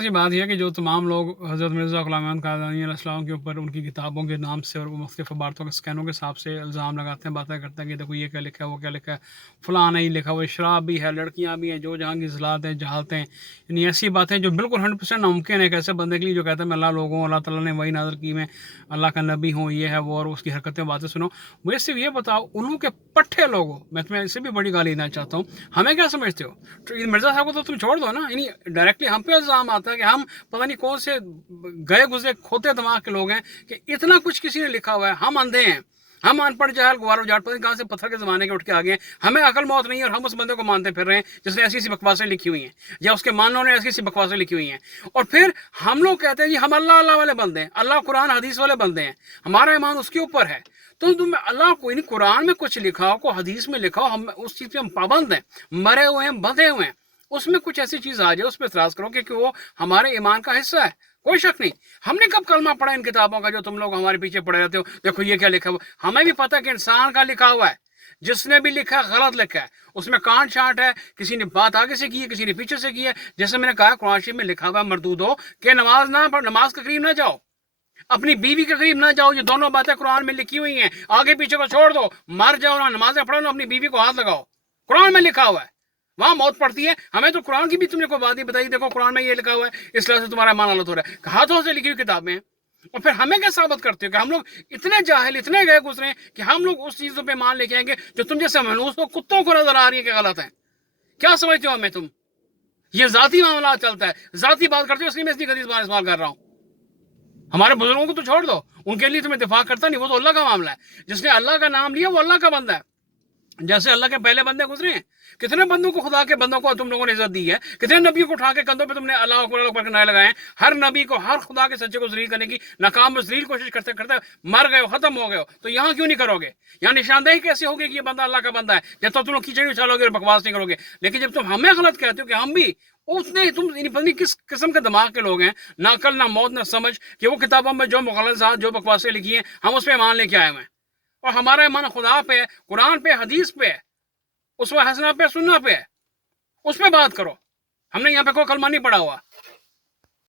Simple سی بات یہ ہے کہ جو تمام لوگ حضرت مرزا غلام احمد قادیانی علیہ السلام کے اوپر ان کی کتابوں کے نام سے اور مختلف عبارتوں کے اسکینوں کے حساب سے الزام لگاتے ہیں، باتیں کرتے ہیں کہ دیکھو یہ کیا لکھا ہے، وہ کیا لکھا ہے، فلاں نہیں لکھا ہوا، شراب بھی ہے، لڑکیاں بھی ہیں، جو جہاں کی اصلاحات ہیں، جہالتیں، یعنی ایسی باتیں جو بالکل 100% ناممکن ہے ایک ایسے بندے کے لیے جو کہتا ہے میں اللہ لوگوں، اللہ تعالیٰ نے وہی نازل کی، میں اللہ کا نبی ہوں، یہ ہے وہ، اور اس کی حرکتیں باتیں سنو۔ مجھے صرف یہ بتاؤ ان کے پٹھے لوگوں، میں تمہیں اس سے بھی بڑی گالی دینا چاہتا ہوں، ہمیں کیا سمجھتے ہو؟ مرزا صاحب کو تو تم چھوڑ دو نا، یعنی ڈائریکٹلی ہم پہ الزام آتا ہے کہ ہم پتہ نہیں کون سے گئے گزرے کھوتے دماغ کے لوگ ہیں کہ اتنا کچھ کسی نے لکھا ہوا ہے، ہم اندھے ہیں، ہم ان پڑھ جاہل گوارو جاٹ پتہ نہیں کہاں سے پتھر کے زمانے کے اٹھ کے آ گئے ہیں، ہمیں عقل موت نہیں ہے اور ہم اس بندے کو مانتے پھر رہے ہیں جس نے ایسی ایسی بکواسیں لکھی ہوئی ہیں یا اس کے مانوں نے ایسی ایسی بکواسیں لکھی ہوئی ہیں، اور پھر ہم لوگ کہتے ہیں جی ہم اللہ والے بندے ہیں، اللہ قرآن حدیث والے بندے ہیں، ہمارا ایمان اس کے اوپر ہے۔ تو تم اللہ کو یعنی قرآن میں کچھ لکھا ہو، کو حدیث میں لکھا ہو، ہم اس چیز پہ ہم پابند ہیں، مرے ہوئے ہیں، بندھے ہوئے ہیں، اس میں کچھ ایسی چیز آ جائے اس پہ اعتراض کرو کہ وہ ہمارے ایمان کا حصہ ہے، کوئی شک نہیں۔ ہم نے کب کلمہ پڑھا ان کتابوں کا جو تم لوگ ہمارے پیچھے پڑے رہتے ہو، دیکھو یہ کیا لکھا ہوا، ہمیں بھی پتہ کہ انسان کا لکھا ہوا ہے، جس نے بھی لکھا ہے غلط لکھا ہے، اس میں کانٹ چھانٹ ہے، کسی نے بات آگے سے کی ہے، کسی نے پیچھے سے کی ہے، جیسے میں نے کہا قرآن شریف میں لکھا ہوا مردود ہو کہ نماز نہ پڑھ، نماز کے قریب نہ جاؤ، اپنی بیوی کے قریب نہ جاؤ، یہ دونوں باتیں قرآن میں لکھی ہوئی ہیں، آگے پیچھے کو چھوڑ دو، مر جاؤ نہ نمازیں پڑھو نہ اپنی بیوی کو ہاتھ لگاؤ، قرآن میں لکھا ہوا ہے، وہاں موت پڑتی ہے۔ ہمیں تو قرآن کی بھی تم نے کوئی بات نہیں بتائی، دیکھو قرآن میں یہ لکھا ہوا ہے، اس طرح سے تمہارا ایمان غلط ہو رہا ہے، ہاتھوں سے لکھی ہوئی کتابیں ہیں، اور پھر ہمیں کیا ثابت کرتے ہو کہ ہم لوگ اتنے جاہل، اتنے گئے گزرے کہ ہم لوگ اس چیزوں پہ مان لے کے آئیں گے جو تم جیسے منحوس کو، کتوں کو نظر آ رہی ہے کہ غلط ہیں؟ کیا سمجھتے ہو ہمیں تم؟ یہ ذاتی معاملات چلتا ہے، ذاتی بات کرتے ہو، اس لیے میں اس کی زبان استعمال کر رہا ہوں۔ ہمارے بزرگوں کو تو چھوڑ دو، ان کے لیے تمہیں دفاع کرتا نہیں، وہ تو اللہ کا معاملہ ہے، جس نے اللہ کا نام لیا وہ اللہ کا بندہ ہے، جیسے اللہ کے پہلے بندے گزرے ہیں، کتنے بندوں کو، خدا کے بندوں کو تم لوگوں نے عزت دی ہے، کتنے نبیوں کو اٹھا کے کندھوں پہ تم نے اللہ اکبر کے نعرے لگائے ہیں، ہر نبی کو، ہر خدا کے سچے کو ذلیل کرنے کی ناکام و ذلیل کوشش کرتے کرتے مر گئے ہو، ختم ہو گئے ہو، تو یہاں کیوں نہیں کرو گے؟ یہاں نشاندہی کیسے ہوگی کہ یہ بندہ اللہ کا بندہ ہے جب تک تم لوگ کیچڑ اچھالو گے اور بکواس نہیں کرو گے؟ لیکن جب تم ہمیں غلط کہتے ہو کہ ہم بھی اتنے، تم پتہ نہیں کس قسم کے دماغ کے لوگ ہیں، نہ عقل نہ موت نہ سمجھ، کہ وہ کتابوں میں جو مغالطات، جو بکواسیں لکھی ہیں ہم اس پہ ایمان لے کے آئے ہوئے ہیں، اور ہمارا ایمان خدا پہ ہے، قرآن پہ، حدیث پہ ہے، اسوہ حسنہ پہ، سنہ پہ ہے، اس پہ بات کرو۔ ہم نے یہاں پہ کوئی کلمہ نہیں پڑھا ہوا۔